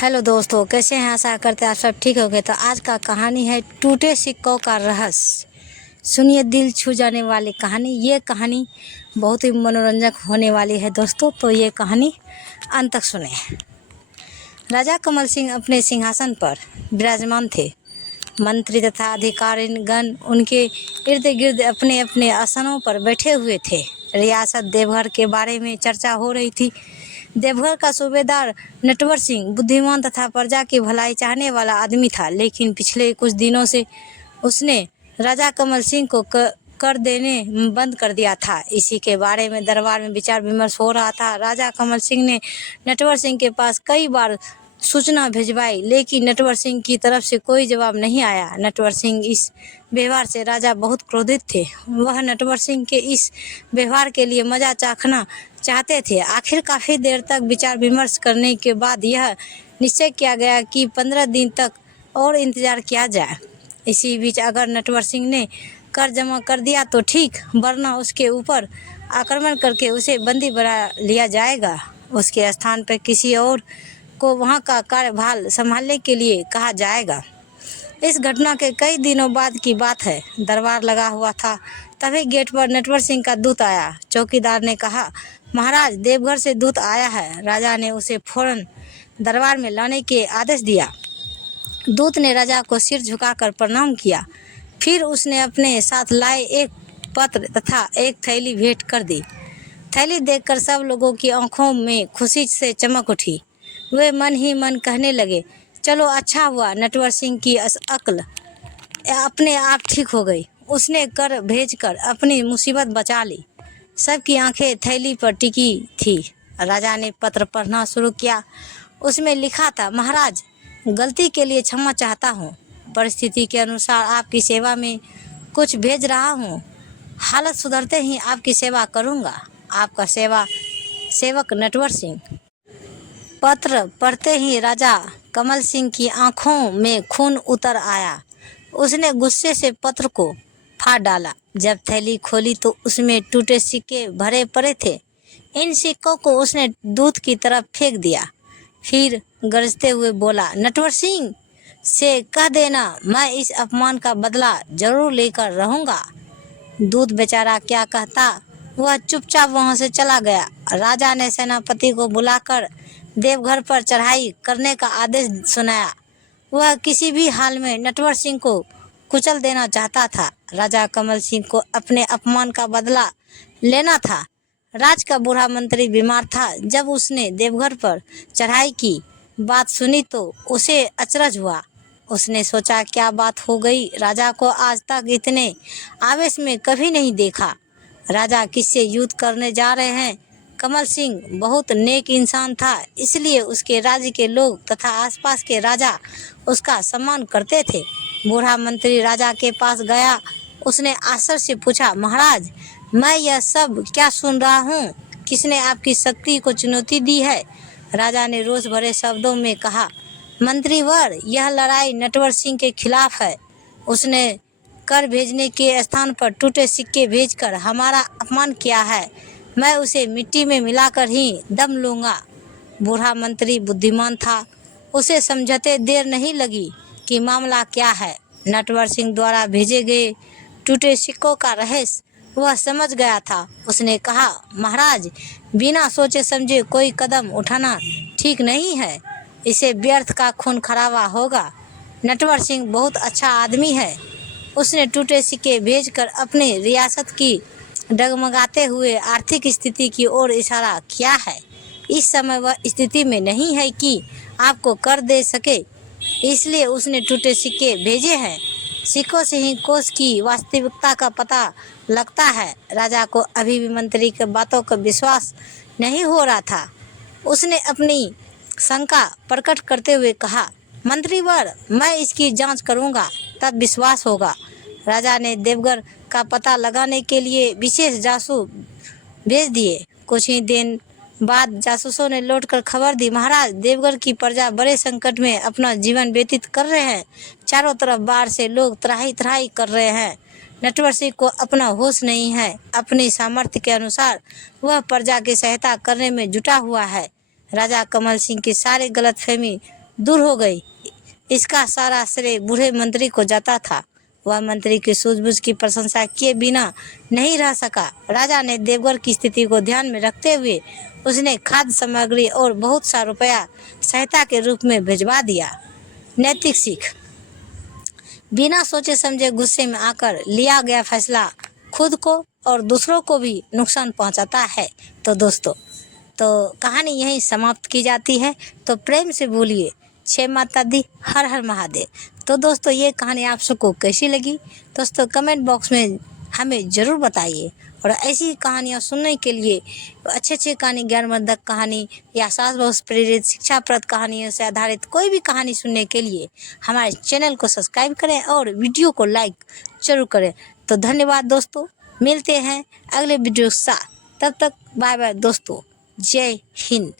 Hello दोस्तों, कैसे हैं? आशा करते हैं आप सब ठीक होंगे। तो आज का कहानी है टूटे सिक्कों का रहस्य। सुनिए, दिल छू जाने वाली कहानी। ये कहानी बहुत ही मनोरंजक होने वाली है दोस्तों, तो ये कहानी अंत तक सुने। राजा कमल सिंह अपने सिंहासन पर विराजमान थे। मंत्री तथा अधिकारीगण उनके इर्द गिर्द अपने अपने आसनों पर बैठे हुए थे। रियासत देवघर के बारे में चर्चा हो रही थी। देवघर का सूबेदार नटवर सिंह बुद्धिमान तथा प्रजा की भलाई चाहने वाला आदमी था, लेकिन पिछले कुछ दिनों से उसने राजा कमल सिंह को कर देने बंद कर दिया था। इसी के बारे में दरबार में विचार विमर्श हो रहा था। राजा कमल सिंह ने नटवर सिंह के पास कई बार सूचना भिजवाई, लेकिन नटवर सिंह की तरफ से कोई जवाब नहीं आया। नटवर सिंह इस व्यवहार से राजा बहुत क्रोधित थे। वह नटवर सिंह के इस व्यवहार के लिए मजा चाखना चाहते थे। आखिर काफ़ी देर तक विचार विमर्श करने के बाद यह निश्चय किया गया कि 15 दिन तक और इंतजार किया जाए। इसी बीच अगर नटवर सिंह ने कर जमा कर दिया तो ठीक, वरना उसके ऊपर आक्रमण करके उसे बंदी बना लिया जाएगा। उसके स्थान पर किसी और को वहां का कार्यभार संभालने के लिए कहा जाएगा। इस घटना के कई दिनों बाद की बात है। दरबार लगा हुआ था, तभी गेट पर नटवर सिंह का दूत आया। चौकीदार ने कहा, महाराज, देवघर से दूत आया है। राजा ने उसे फौरन दरबार में लाने के आदेश दिया। दूत ने राजा को सिर झुकाकर प्रणाम किया। फिर उसने अपने साथ लाए एक पत्र तथा एक थैली भेंट कर दी। थैली देखकर सब लोगों की आंखों में खुशी से चमक उठी। वे मन ही मन कहने लगे, चलो अच्छा हुआ, नटवर सिंह की अक्ल अपने आप ठीक हो गई। उसने कर भेजकर अपनी मुसीबत बचा ली। सबकी आंखें थैली पर टिकी थी। राजा ने पत्र पढ़ना शुरू किया। उसमें लिखा था, महाराज, गलती के लिए क्षमा चाहता हूँ। परिस्थिति के अनुसार आपकी सेवा में कुछ भेज रहा हूँ। हालत सुधरते ही आपकी सेवा करूँगा। आपका सेवक नटवर सिंह। पत्र पढ़ते ही राजा कमल सिंह की आंखों में खून उतर आया। उसने गुस्से से पत्र को फाड़ डाला। जब थैली खोली तो उसमें टूटे सिक्के भरे पड़े थे। इन सिक्कों को उसने दूत की तरफ फेंक दिया। फिर गरजते हुए बोला, नटवर सिंह से कह देना मैं इस अपमान का बदला जरूर लेकर रहूंगा। दूत बेचारा क्या कहता, वह चुपचाप वहां से चला गया। राजा ने सेनापति को बुलाकर देवघर पर चढ़ाई करने का आदेश सुनाया। वह किसी भी हाल में नटवर सिंह को कुचल देना चाहता था। राजा कमल सिंह को अपने अपमान का बदला लेना था। राज का बूढ़ा मंत्री बीमार था। जब उसने देवघर पर चढ़ाई की बात सुनी तो उसे अचरज हुआ। उसने सोचा, क्या बात हो गई? राजा को आज तक इतने आवेश में कभी नहीं देखा। राजा किससे युद्ध करने जा रहे हैं? कमल सिंह बहुत नेक इंसान था, इसलिए उसके राज्य के लोग तथा आसपास के राजा उसका सम्मान करते थे। बूढ़ा मंत्री राजा के पास गया। उसने आश्चर्य से पूछा, महाराज, मैं यह सब क्या सुन रहा हूँ? किसने आपकी शक्ति को चुनौती दी है? राजा ने रोष भरे शब्दों में कहा, मंत्रीवर, यह लड़ाई नटवर सिंह के खिलाफ है। उसने कर भेजने के स्थान पर टूटे सिक्के भेजकर हमारा अपमान किया है। मैं उसे मिट्टी में मिलाकर ही दम लूँगा। बूढ़ा मंत्री बुद्धिमान था। उसे समझते देर नहीं लगी कि मामला क्या है। नटवर सिंह द्वारा भेजे गए टूटे सिक्कों का रहस्य वह समझ गया था। उसने कहा, महाराज, बिना सोचे समझे कोई कदम उठाना ठीक नहीं है। इसे व्यर्थ का खून खराबा होगा। नटवर सिंह बहुत अच्छा आदमी है। उसने टूटे सिक्के भेजकर अपनी रियासत की डगमगाते हुए आर्थिक स्थिति की ओर इशारा किया है। इस समय वह स्थिति में नहीं है कि आपको कर दे सके, इसलिए उसने टूटे सिक्के भेजे हैं। सिक्कों से ही कोष की वास्तविकता का पता लगता है। राजा को अभी भी मंत्री के बातों का विश्वास नहीं हो रहा था। उसने अपनी शंका प्रकट करते हुए कहा, मंत्रीवर, मैं इसकी जांच करूंगा, तब विश्वास होगा। राजा ने देवघर का पता लगाने के लिए विशेष जासूस भेज दिए। कुछ ही दिन बाद जासूसों ने लौटकर खबर दी, महाराज, देवघर की प्रजा बड़े संकट में अपना जीवन व्यतीत कर रहे हैं। चारों तरफ बाढ़ से लोग त्राही त्राही कर रहे हैं। नटवर सिंह को अपना होश नहीं है। अपनी सामर्थ्य के अनुसार वह प्रजा की सहायता करने में जुटा हुआ है। राजा कमल सिंह की सारी गलतफहमी दूर हो गई। इसका सारा श्रेय बूढ़े मंत्री को जाता था। वह मंत्री की सूझबूझ की प्रशंसा किए बिना नहीं रह सका। राजा ने देवगढ़ की स्थिति को ध्यान में रखते हुए उसने खाद्य सामग्री और बहुत सा रुपया सहायता के रूप में भिजवा दिया। नैतिक सीख। बिना सोचे समझे गुस्से में आकर लिया गया फैसला खुद को और दूसरों को भी नुकसान पहुंचाता है। तो दोस्तों, तो कहानी यहीं समाप्त की जाती है। तो प्रेम से बोलिए जय माता दी, हर हर महादेव। तो दोस्तों, ये कहानी आप सबको कैसी लगी दोस्तों, कमेंट बॉक्स में हमें ज़रूर बताइए। और ऐसी कहानियाँ सुनने के लिए, अच्छे कहानी, ज्ञानवर्धक कहानी या सास बहू से प्रेरित शिक्षाप्रद कहानियों से आधारित कोई भी कहानी सुनने के लिए हमारे चैनल को सब्सक्राइब करें और वीडियो को लाइक जरूर करें। तो धन्यवाद दोस्तों, मिलते हैं अगले वीडियो के साथ। तब तक बाय बाय दोस्तों, जय हिंद।